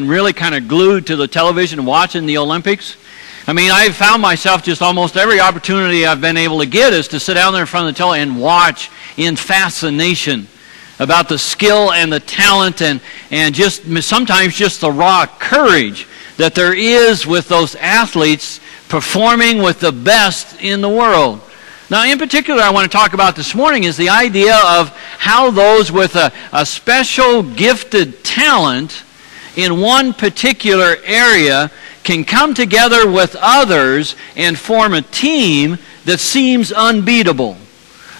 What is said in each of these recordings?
really kind of glued to the television watching the Olympics. I mean, I've found myself just almost every opportunity I've been able to get is to sit down there in front of the television and watch in fascination about the skill and the talent and just sometimes just the raw courage that there is with those athletes performing with the best in the world. Now, in particular, I want to talk about this morning is the idea of how those with a special gifted talent in one particular area can come together with others and form a team that seems unbeatable.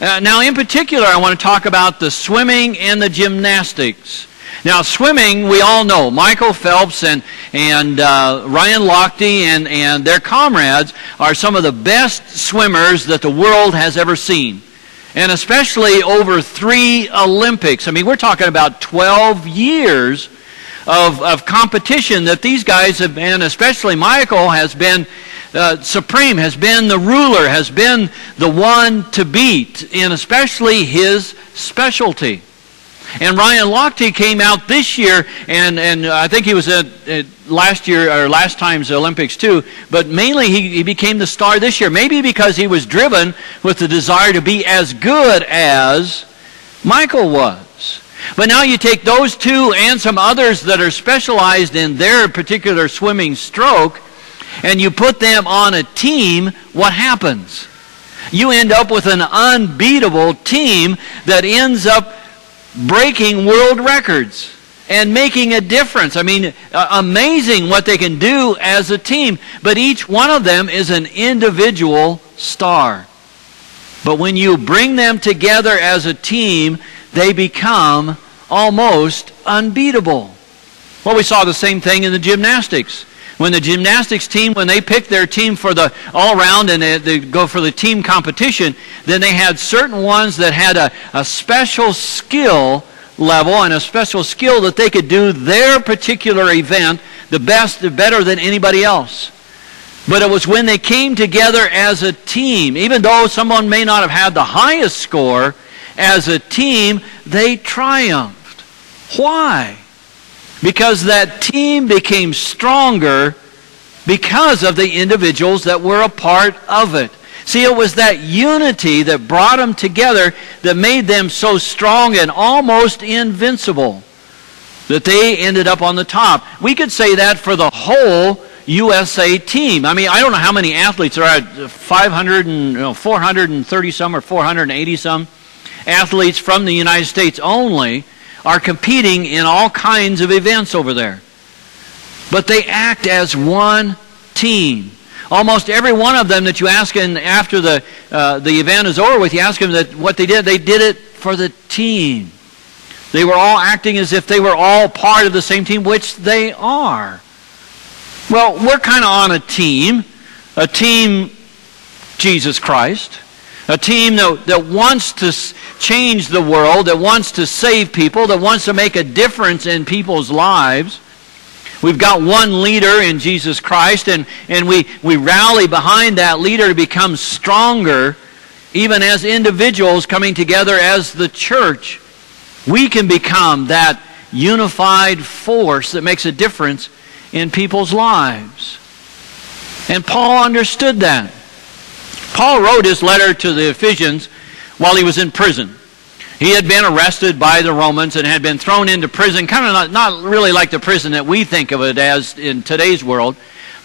Now, in particular, I want to talk about the swimming and the gymnastics. Now, swimming, we all know, Michael Phelps and Ryan Lochte and their comrades are some of the best swimmers that the world has ever seen. And especially over 3 Olympics. I mean, we're talking about 12 years of competition that these guys have been, especially Michael has been supreme, has been the ruler, has been the one to beat in especially his specialty. And Ryan Lochte came out this year, and I think he was at last year or last time's Olympics too, but mainly he became the star this year, maybe because he was driven with the desire to be as good as Michael was. But now you take those two and some others that are specialized in their particular swimming stroke, and you put them on a team, what happens? You end up with an unbeatable team that ends up breaking world records and making a difference. I mean, amazing what they can do as a team, but each one of them is an individual star. But when you bring them together as a team, they become almost unbeatable. Well, we saw the same thing in the gymnastics. When the gymnastics team, when they picked their team for the all-around and they go for the team competition, then they had certain ones that had a special skill level and a special skill that they could do their particular event the best, the better than anybody else. But it was when they came together as a team, even though someone may not have had the highest score, as a team, they triumphed. Why? Because that team became stronger because of the individuals that were a part of it. See, it was that unity that brought them together that made them so strong and almost invincible that they ended up on the top. We could say that for the whole USA team. I mean, I don't know how many athletes are at 430 some or 480 some. Athletes from the United States only are competing in all kinds of events over there. But they act as one team. Almost every one of them that you ask after the event is over with, you ask them that what they did it for the team. They were all acting as if they were all part of the same team, which they are. Well, we're kind of on a team Jesus Christ. A team that wants to change the world, that wants to save people, that wants to make a difference in people's lives. We've got one leader in Jesus Christ, and we rally behind that leader to become stronger, even as individuals coming together as the church. We can become that unified force that makes a difference in people's lives. And Paul understood that. Paul wrote his letter to the Ephesians while he was in prison. He had been arrested by the Romans and had been thrown into prison, kind of not really like the prison that we think of it as in today's world,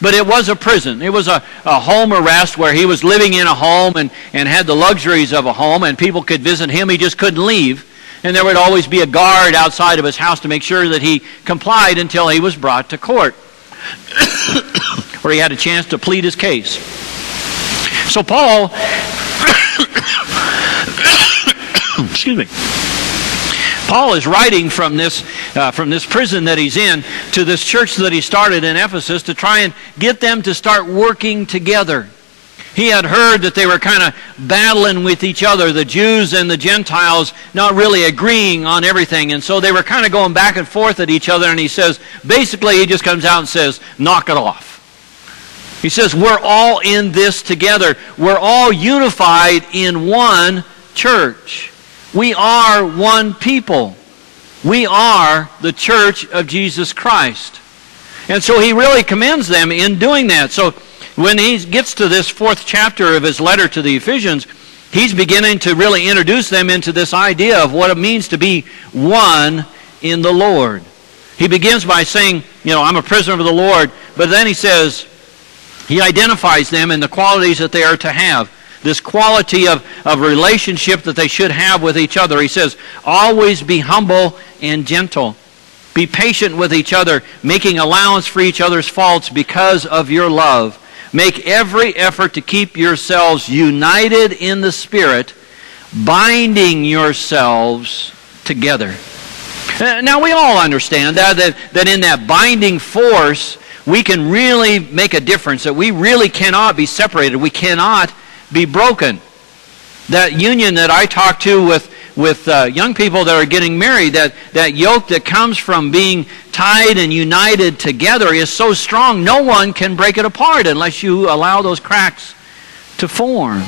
but it was a prison. It was a home arrest where he was living in a home and had the luxuries of a home, and people could visit him. He just couldn't leave. And there would always be a guard outside of his house to make sure that he complied until he was brought to court, where he had a chance to plead his case. So Paul, excuse me, Paul is writing from this prison that he's in to this church that he started in Ephesus to try and get them to start working together. He had heard that they were kind of battling with each other, the Jews and the Gentiles not really agreeing on everything, and so they were kind of going back and forth at each other, and he says, basically he just comes out and says, knock it off. He says, we're all in this together. We're all unified in one church. We are one people. We are the church of Jesus Christ. And so he really commends them in doing that. So when he gets to this 4th chapter of his letter to the Ephesians, he's beginning to really introduce them into this idea of what it means to be one in the Lord. He begins by saying, I'm a prisoner of the Lord, but then he says, he identifies them in the qualities that they are to have. This quality of relationship that they should have with each other. He says, always be humble and gentle. Be patient with each other, making allowance for each other's faults because of your love. Make every effort to keep yourselves united in the Spirit, binding yourselves together. Now we all understand that in that binding force, we can really make a difference, that we really cannot be separated. We cannot be broken. That union that I talk to with young people that are getting married, that yoke that comes from being tied and united together is so strong, no one can break it apart unless you allow those cracks to form.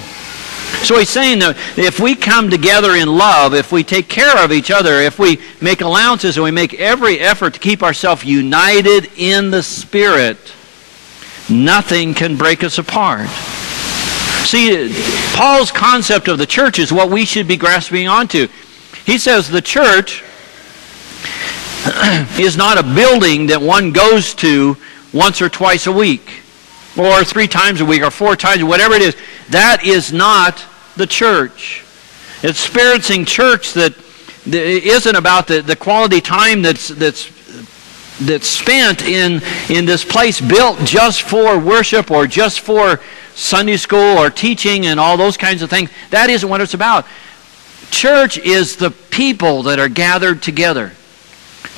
So he's saying that if we come together in love, if we take care of each other, if we make allowances and we make every effort to keep ourselves united in the Spirit, nothing can break us apart. See, Paul's concept of the church is what we should be grasping onto. He says the church is not a building that one goes to once or twice a week, or 3 times a week, or 4 times, whatever it is. That is not the church. It's experiencing church that isn't about the quality time that's spent in this place built just for worship or just for Sunday school or teaching and all those kinds of things. That isn't what it's about. Church is the people that are gathered together.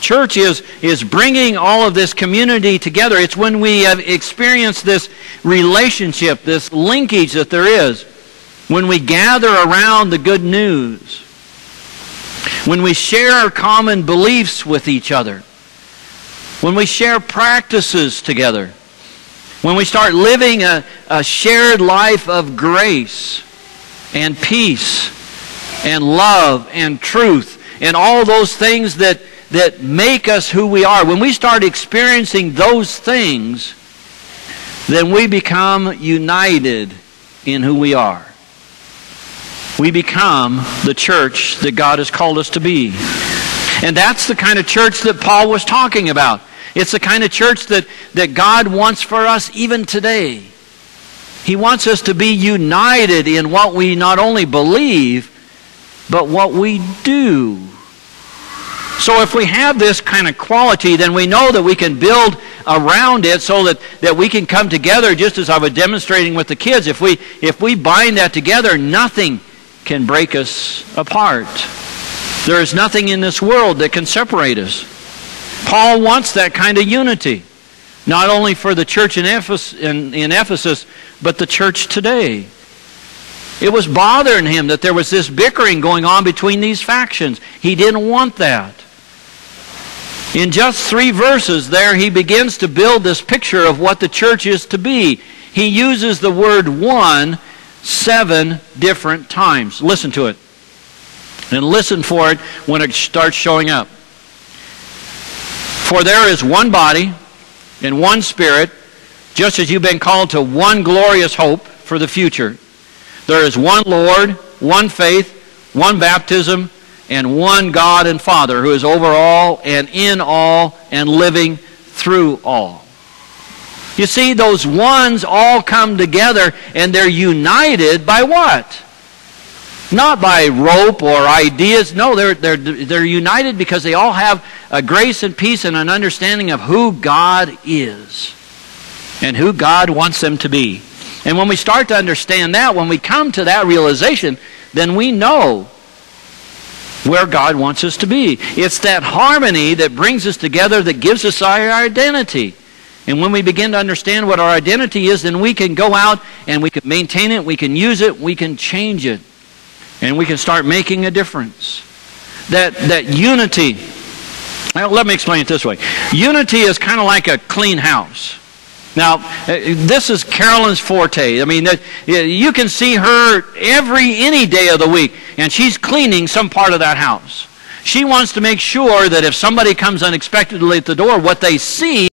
Church is bringing all of this community together. It's when we have experienced this relationship, this linkage that there is, when we gather around the good news, when we share common beliefs with each other, when we share practices together, when we start living a shared life of grace and peace and love and truth and all those things that make us who we are. When we start experiencing those things, then we become united in who we are. We become the church that God has called us to be. And that's the kind of church that Paul was talking about. It's the kind of church that God wants for us even today. He wants us to be united in what we not only believe, but what we do. So if we have this kind of quality, then we know that we can build around it so that we can come together, just as I was demonstrating with the kids. If we bind that together, nothing can break us apart. There is nothing in this world that can separate us. Paul wants that kind of unity, not only for the church in Ephesus, but the church today. It was bothering him that there was this bickering going on between these factions. He didn't want that. In just 3 verses there, he begins to build this picture of what the church is to be. He uses the word one 7 different times. Listen to it. And listen for it when it starts showing up. For there is one body and one Spirit, just as you've been called to one glorious hope for the future. There is one Lord, one faith, one baptism, and one God and Father who is over all and in all and living through all. You see, those ones all come together and they're united by what? Not by rope or ideas. No, they're united because they all have a grace and peace and an understanding of who God is and who God wants them to be. And when we start to understand that, when we come to that realization, then we know where God wants us to be. It's that harmony that brings us together that gives us our identity. And when we begin to understand what our identity is, then we can go out and we can maintain it, we can use it, we can change it. And we can start making a difference. That unity, well, let me explain it this way. Unity is kind of like a clean house. Now, this is Carolyn's forte. I mean, you can see her any day of the week, and she's cleaning some part of that house. She wants to make sure that if somebody comes unexpectedly at the door, what they see